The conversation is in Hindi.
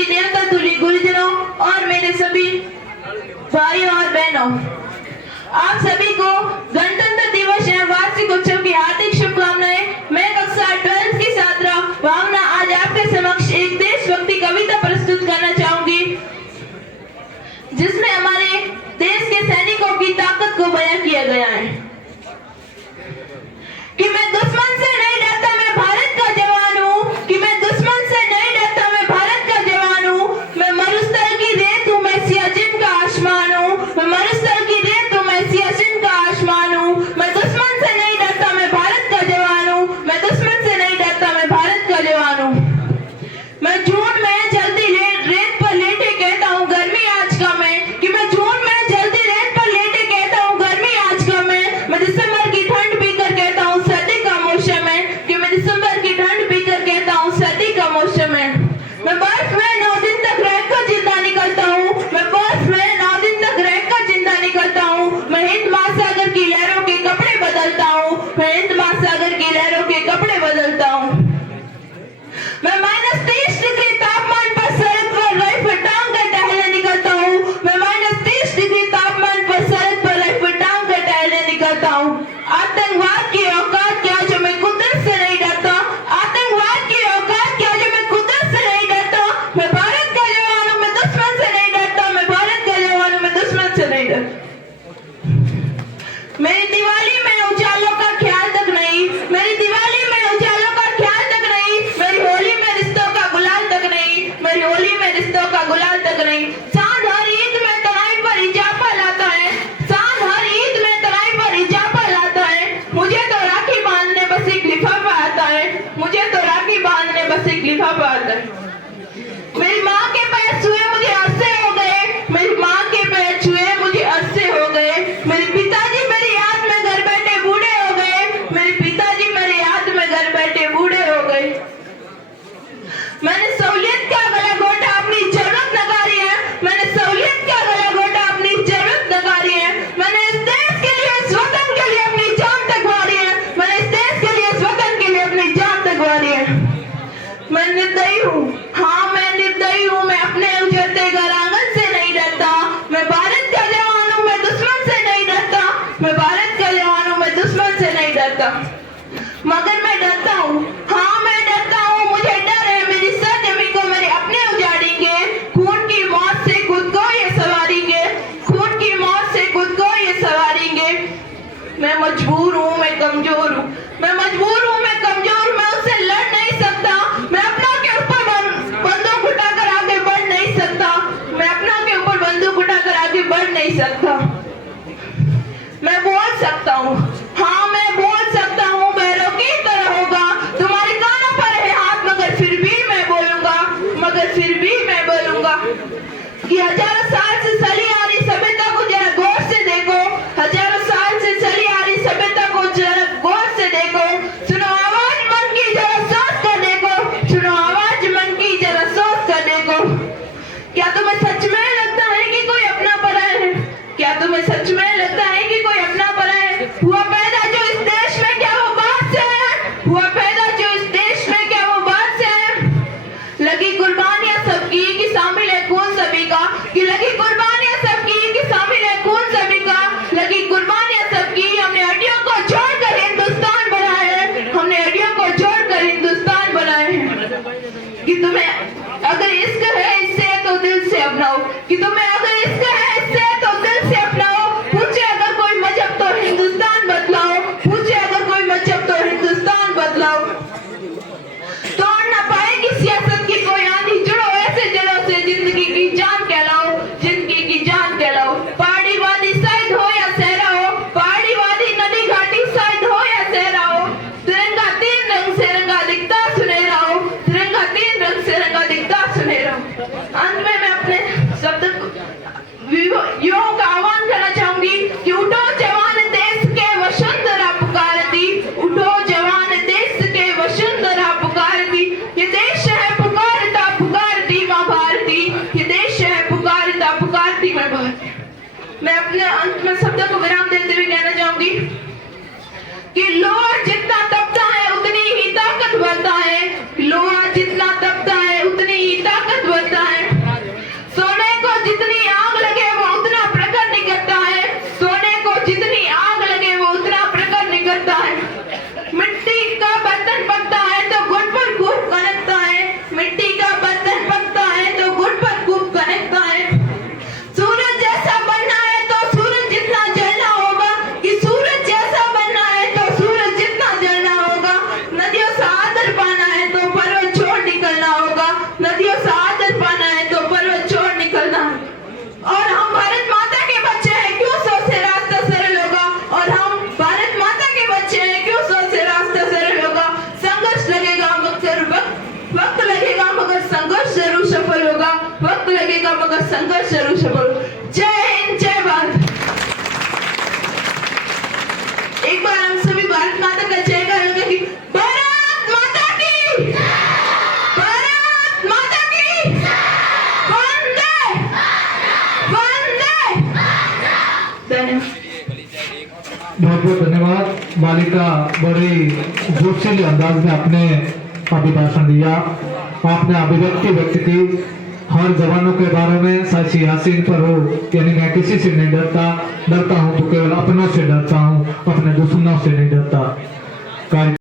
सभी देवता तुल्य गुरुजनों और मेरे सभी भाइयों और बहनों, आप सभी को गणतंत्र दिवस एवं वार्षिक उत्सव की हार्दिक शुभकामनाएं। मैं कक्षा 12th की छात्रा भावना आज आपके समक्ष एक देशभक्ति कविता प्रस्तुत करना चाहूंगी, जिसमें हमारे देश के सैनिकों की ताकत को बयां किया गया है कि मैं दुश्मन से नहीं डरता, मैं भारत का जवान हूँ। कि मैं दुश्मन से नहीं डरता, मैं भारत का जवान हूँ। मैं मरुस्थल की रेत हूँ, मैं सियाचिन का आसमान हूँ। मैं मरुस्थल की रेत हूँ, मैं सियाचिन का आसमान हूँ। मैं दुश्मन से नहीं डरता, मैं भारत का जवान हूँ। मैं दुश्मन से नहीं डरता, मैं भारत का जवान हूँ। मैं झूठ में जल्दी रेत पर लेटे कहता हूँ गर्मी आज का मैं। कि मैं झूठ में जल्दी रेत पर लेटे कहता हूँ गर्मी आज का मैं दिसंबर की ठंड पीकर कहता हूँ सर्दी का मौसम है। कि मैं दिसंबर की ठंड पीकर कहता हूँ सर्दी का मौसम है। मैं बर्फ में 9 दिन तक रहकर जिंदा निकलता हूँ। मैं बर्फ में 9 दिन तक रहकर जिंदा निकलता हूँ। मैं हिंद महासागर की लहरों के कपड़े बदलता हूँ। मैं हिंद महासागर की लहरों के कपड़े बदलता हूँ। मैं -30 डिग्री तापमान पर सड़क पर राइफल टांग कर टहलने निकलता हूँ। मैं -30 डिग्री तापमान पर सड़क पर राइफल टांग कर टहलने निकलता हूँ। आतंकवाद की औकात क्या जो मैं कुदरत से नहीं डरता। आतंकवाद की औकात क्या जो मैं कुदरत से नहीं डरता। मैं भारत का जवान हूँ, मैं दुश्मन से नहीं डरता। मैं भारत का जवान हूँ, मैं दुश्मन से नहीं डरता। मेरी दिवाली में उजालों का ख्याल तक नहीं। मेरी दिवाली में उजालों का ख्याल तक नहीं। मेरी होली में रिश्तों का गुलाल तक नहीं। मेरी होली में रिश्तों का गुलाल तक नहीं। चांद हर ईद में तराई पर इजाफा लाता है। चांद हर ईद में तराई पर इजाफा लाता है। मुझे तो राखी बांधने बस एक लिफाफा आता है। मुझे तो राखी बांधने बस एक लिफाफा आता है। मेरी माँ के पैर छुए मुझे अरसे हो गए। मेरी माँ के पैर छुए मुझे अरसे हो गए। मेरे पिताजी मेरी याद में घर बैठे बूढ़े हो गए। मेरे पिताजी मेरी याद में घर बैठे बूढ़े हो गए। मैंने सहूलियत का गला घोटा अपनी जरूरत नकारी है। मैंने सहूलियत का गला घोटा अपनी जरूरत नकारी है। मैंने इस देश के लिए, इस वतन के लिए अपनी जान तक वारी है। मैंने इस देश के लिए, इस वतन के लिए अपनी जान तक वारी है। मैं निर्दयी हूँ, हाँ मैं निर्दयी हूँ। मैं अपने उजड़ते घर आंगन से नहीं डरता। मैं भारत का जवान हूँ, मैं दुश्मन से नहीं डरता। मैं भारत का जवान हूँ, मैं दुश्मन से नहीं डरता। मगर मैं डरता हूँ, हाँ मैं डरता हूँ। मुझे डर है मेरी सरजमी को मेरे अपने उजाड़ेंगे। खून की मौत से खुद को ये सवारेंगे। खून की मौत से खुद को ये सवारेंगे। मैं मजबूर हूँ, मैं कमजोर हूँ। मैं मजबूर हूँ, मैं कमजोर हूँ। मैं उससे लड़ नहीं सकता। मैं अपना के ऊपर बंदूक उठाकर आगे बढ़ नहीं सकता। मैं अपना के ऊपर बंदूक उठाकर आगे बढ़ नहीं सकता। मैं बोल सकता हूँ, हाँ मैं बोल सकता हूँ। बैरों की तरह होगा तुम्हारे कानों पर है हाथ, मगर फिर भी मैं बोलूंगा। मगर फिर भी मैं बोलूंगा कि हजारों साल से चली आ रही सभ्यता को जरा गौर से देखो। हजारों साल से चली आ रही सभ्यता को जरा गौर से देखो। सुनो आवाज मन की जरा सोच कर देखो। सुनो आवाज मन की जरा सोच कर देखो। क्या तुम्हें सच में लगता है कि कोई अपना परा है? क्या तुम्हें सच में लगता है कि कोई अपना परा है? हुआ पैदा जो इस देश में, क्या वो बात से है? हुआ पैदा जो इस देश में, क्या वो बात से है? लगी कुर्बानियां सबकी कि शामिल है खून सभी का। कि लगी कुर्बानियां सबकी कि शामिल है खून सभी का। लगी कुर्बानियां सबकी। हमने हड्डियों को जोड़कर हिंदुस्तान बनाया है। हमने हड्डियों को जोड़कर हिंदुस्तान बनाया है। कि तुम्हें अगर इश्क है इससे तो दिल से अपनाओ। कि तुम्हें अगर इश्क है इससे तो दिल से अपनाओ। पूछे अगर कोई मजहब तो हिंदुस्तान बदलाओ। पूछे अगर कोई मजहब तो हिंदुस्तान बदलाओ। तोड़ ना पाएगी सियासत की कोई आंधी। जुड़ो ऐसे जड़ों से जिंदगी की जान कहलाओ। जिंदगी की जान कहलाओ। पहाड़ीवादी साइड हो या सहरा हो। पहाड़ीवादी नदी घाटी साइड हो या सहरा हो। तिरंगा 3 रंग से रंगा दिखता सुनहरा हो। तिरंगा 3 रंग से रंगा दिखता सुनहरा हो। अंत में मैं अपने शब्द युवाओं का आह्वान करना चाहूंगी कि उठो जवान देश के वसुंधरा पुकारती। उठो जवान देश के वसुंधरा पुकारती। ये देश है पुकारता पुकारती माँ भारती। ये देश है पुकारता पुकारती माँ भारती। मैं अपने अंत में शब्द को विराम देते हुए कहना चाहूंगी कि लोहा जितना तपता है उतनी ही ताकत बढ़ता है। लोहा जितना तपता है उतनी ही ताकत बढ़ता है। बालिका बड़ी जोशीले अंदाज में अपने अभिभाषण दिया। आपने अभिव्यक्ति व्यक्त की हर जवानों के बारे में, सच यासीन पर हो, यानी मैं किसी से नहीं डरता हूँ तो केवल अपनों से डरता हूँ, अपने दुश्मनों से नहीं डरता।